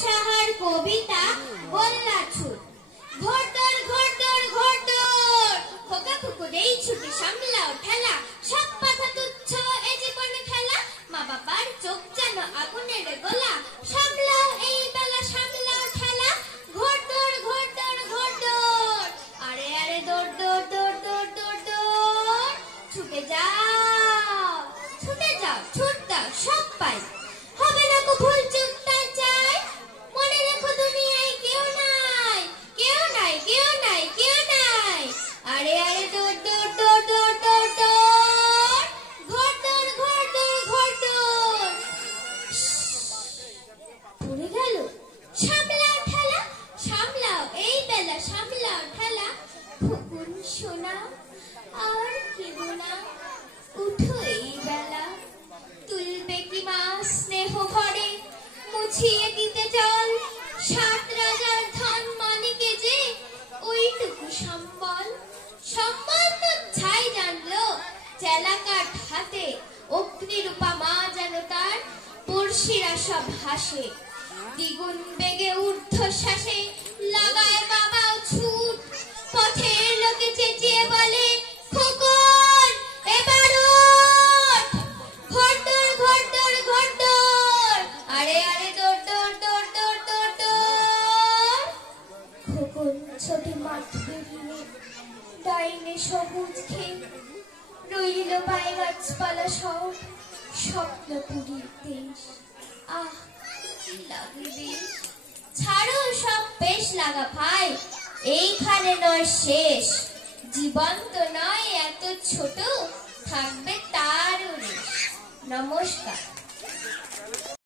সাহার কবিতা বল্লা ছুট। ঘোড়দৌড় ঘোড়দৌড় ঘোড়দৌড়, খোকা কুকুরেই ছুটি সামলাও ঠেলা, সব বাধা তুচ্ছ এ জীবনে খেলা, মা বাবার চোখ যেন আগুনের গোলা, সামলাও এই বেলা সামলাও ঠেলা। ঘোড়দৌড় ঘোড়দৌড় ঘোড়দৌড়, আরে আরে দৌড় দৌড় দৌড় দৌড় দৌড় দৌড়, ছুটে যাও ছুটে যাও, ছুট দাও সব পাই, হবে না কো ভুল চুক তাই চাই, মনে রেখো দুনিয়ায় কেউ নাই কেউ নাই কেউ নাই কেউ নাই। আরে আরে দৌড় দৌড় দৌড় দৌড় দৌড় দৌড়, ঘোড়দৌড় ঘোড়দৌড় ঘোড়দৌড়। পড়ে গেল, সামলাও ঠেলা সামলাও এই বেলা সামলাও ঠেলা, খোকন সোনা আর কেঁদো না, উঠো এই বেলা, তুলবে কি মা স্নেহ ভরে, মুছিয়ে দিতে জল, 7 রাজার ধন মানিকে যে ওইটুকু সম্বল, সম্বল তো ছাই জানলো চেলাকাঠ হাতে, অগ্নিরূপা মা যেন তার পড়শিরা সব হাসে, দ্বিগুণ বেগে ঊর্ধ্বশ্বাসে লাগায় বাবাও ছুট, পথের লোকে চেঁচিয়ে বলে খোকন এবার ওঠ, ঘোড়দৌড় ঘোড়দৌড় ঘোড়দৌড়, আরে আরে দৌড় দৌড় দৌড় দৌড় দৌড় দৌড়। খোকন ছোটে মাঠ পেরিয়ে ডাইনে সবুজ ক্ষেত, রইল পায়ে গাছপালা সব, স্বপ্নপুরীর দেশ, আহ কি লাগে বেশ। ছাড়ো সব বেশ লাগা ভাই, এইখানে নয় শেষ, জীবন তো নয় এত ছোট, থাকবে তারও রেশ। নমস্কার।